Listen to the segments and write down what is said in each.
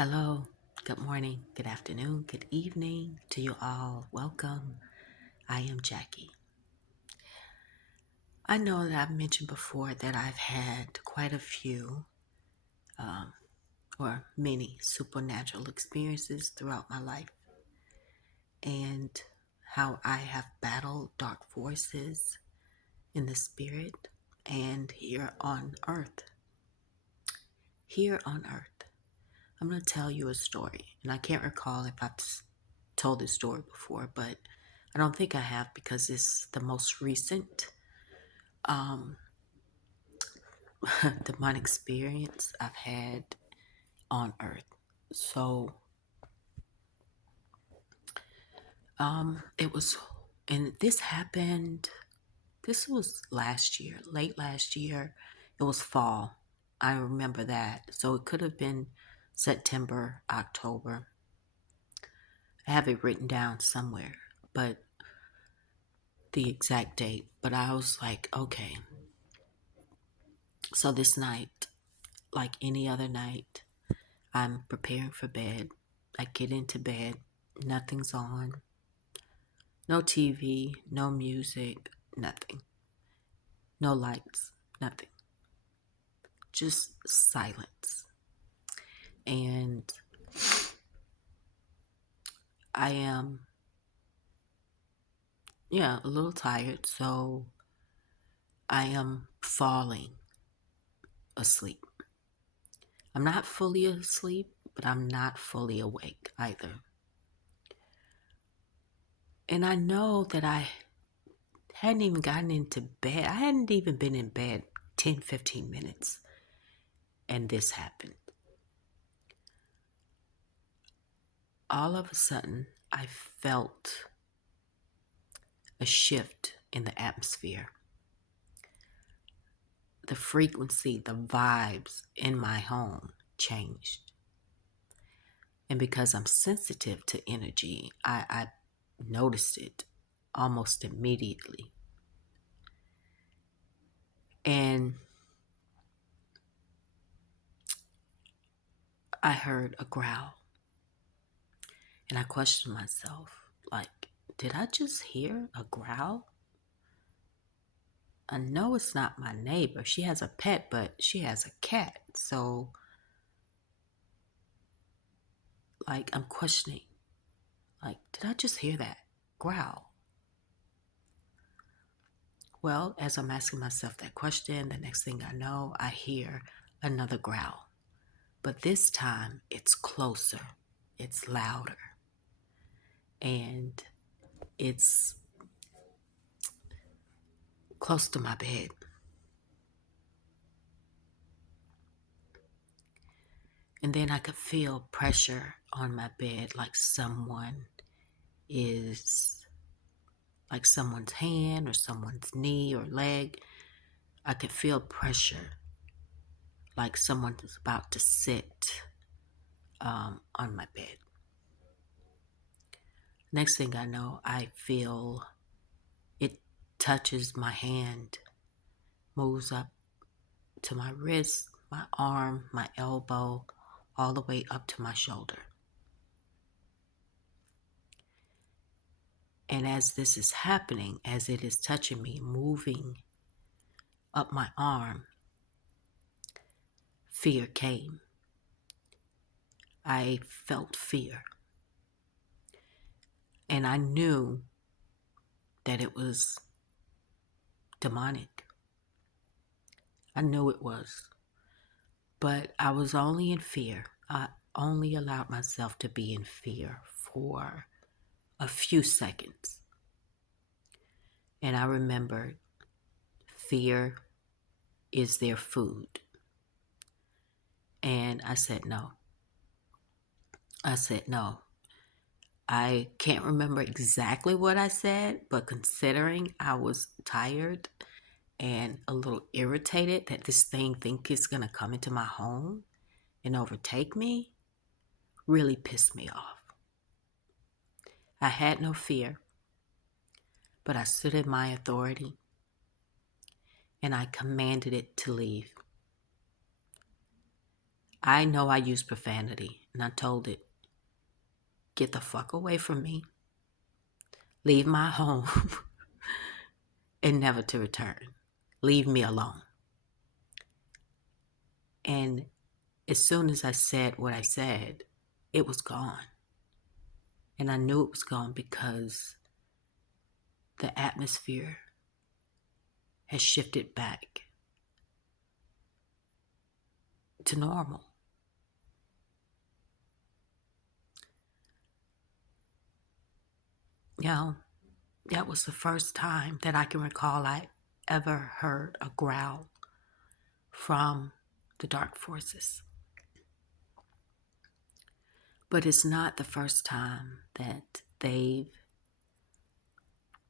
Hello, good morning, good afternoon, good evening to you all. Welcome. I am Jackie. I know that I've mentioned before that I've had quite a few um, or many supernatural experiences throughout my life and how I have battled dark forces in the spirit and here on earth. Here on earth. I'm going to tell you a story, and I can't recall if I've told this story before, but I don't think I have because it's the most recent um, demonic experience I've had on earth. So it was, and this happened, this was last year, late last year. It was fall. I remember that. So it could have been September, October. I have it written down somewhere, but the exact date. But I was like, okay. So this night, like any other night, I'm preparing for bed. I get into bed, nothing's on, no TV, no music, nothing, no lights, nothing, just silence. And I am, yeah, a little tired, so I am falling asleep. I'm not fully asleep, but I'm not fully awake either. And I know that I hadn't even gotten into bed. I hadn't even been in bed 10, 15 minutes. And this happened. All of a sudden, I felt a shift in the atmosphere. The frequency, the vibes in my home changed. And because I'm sensitive to energy, I noticed it almost immediately. And I heard a growl. And I questioned myself, like, did I just hear a growl? I know it's not my neighbor. She has a pet, but she has a cat. So, like, I'm questioning, like, did I just hear that growl? Well, as I'm asking myself that question, the next thing I know, I hear another growl. But this time, it's closer, it's louder, and it's close to my bed. And then I could feel pressure on my bed, is like someone's hand or someone's knee or leg. I could feel pressure, like someone's about to sit on my bed. Next thing I know, I feel it touches my hand, moves up to my wrist, my arm, my elbow, all the way up to my shoulder. And as this is happening, as it is touching me, moving up my arm, fear came. I felt fear. And I knew that it was demonic. I knew it was. But I was only in fear. I only allowed myself to be in fear for a few seconds. And I remembered fear is their food. And I said no. I said no. I can't remember exactly what I said, but considering I was tired and a little irritated that this thing think it's going to come into my home and overtake me, really pissed me off. I had no fear, but I stood in my authority and I commanded it to leave. I know I use profanity, and I told it, get the fuck away from me, leave my home, and never to return. Leave me alone. And as soon as I said what I said, it was gone. And I knew it was gone because the atmosphere has shifted back to normal. You know, that was the first time that I can recall I ever heard a growl from the dark forces. But it's not the first time that they've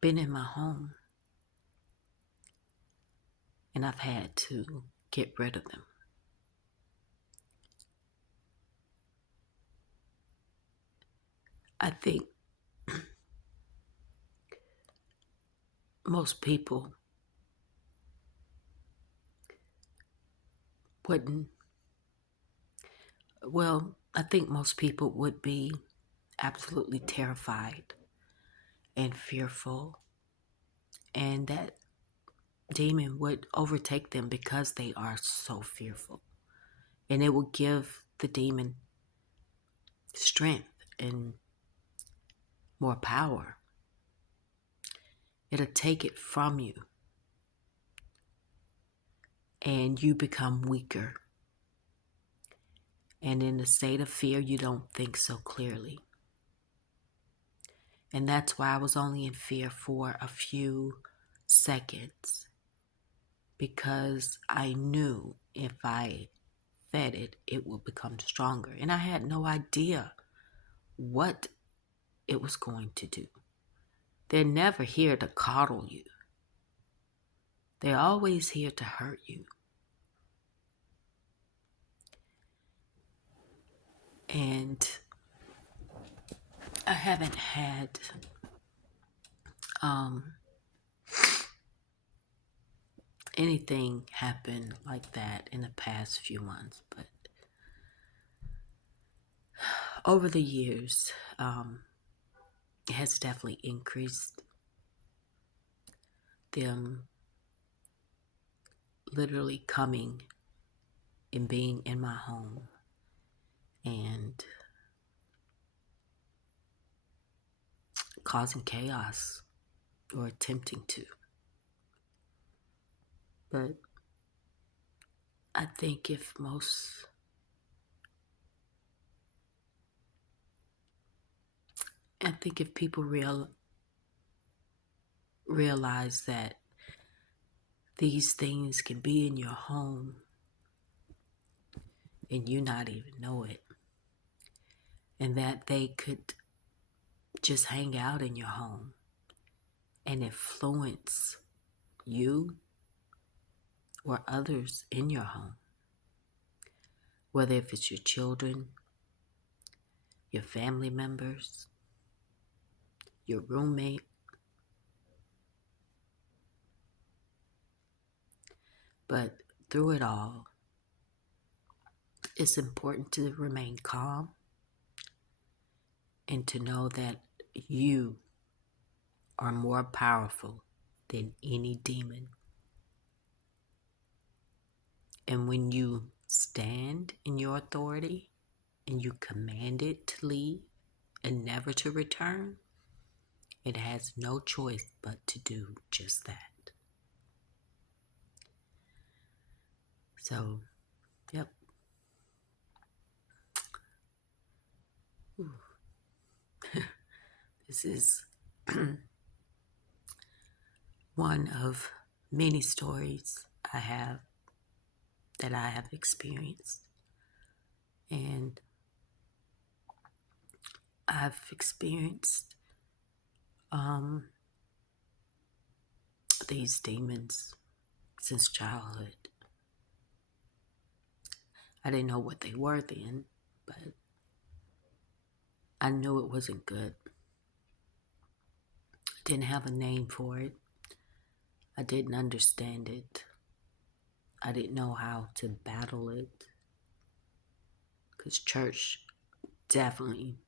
been in my home and I've had to get rid of them. I think most people wouldn't, I think most people would be absolutely terrified and fearful, and that demon would overtake them because they are so fearful. And it will give the demon strength and more power. It'll take it from you, and you become weaker. And in a state of fear, you don't think so clearly. And that's why I was only in fear for a few seconds, because I knew if I fed it, it would become stronger. And I had no idea what it was going to do. They're never here to coddle you. They're always here to hurt you. And I haven't had anything happen like that in the past few months, but over the years, it has definitely increased. Them literally coming and being in my home and causing chaos or attempting to. But I think if people realize that these things can be in your home and you not even know it, and that they could just hang out in your home and influence you or others in your home, whether if it's your children, your family members, your roommate. But through it all, it's important to remain calm and to know that you are more powerful than any demon. And when you stand in your authority and you command it to leave and never to return, it has no choice but to do just that. So, yep. This is one of many stories I have experienced. And I've experienced these demons since childhood. I didn't know what they were then, but I knew it wasn't good. I didn't have a name for it. I didn't understand it. I didn't know how to battle it, because church definitely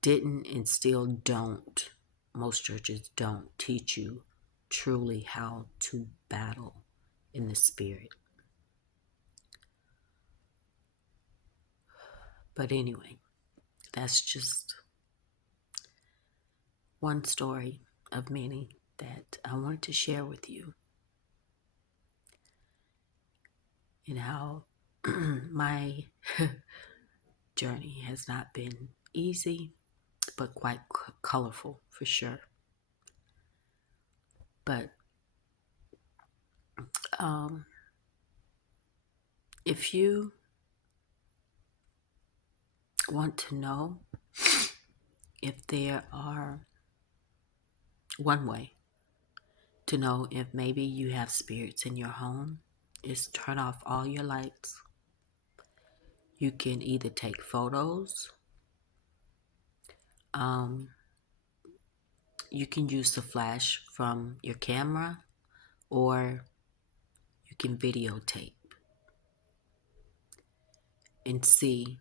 didn't and still don't, most churches don't teach you truly how to battle in the spirit. But anyway, that's just one story of many that I wanted to share with you, and how my journey has not been easy, but quite colorful for sure. But um, if you want to know if there are one way to know if maybe you have spirits in your home, is turn off all your lights. You can either take photos, um, you can use the flash from your camera, or you can videotape and see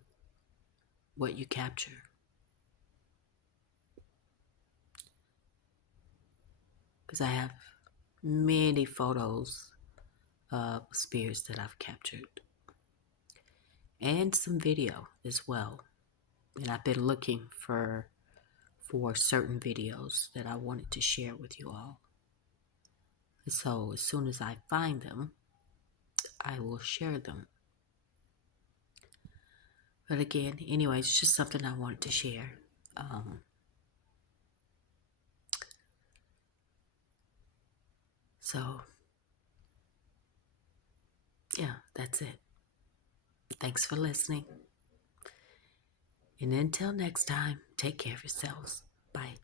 what you capture. Because I have many photos of spirits that I've captured, and some video as well. And I've been looking for certain videos that I wanted to share with you all. So as soon as I find them, I will share them. But again, anyway, it's just something I wanted to share. So, yeah, that's it. Thanks for listening. And until next time, take care of yourselves. Bye.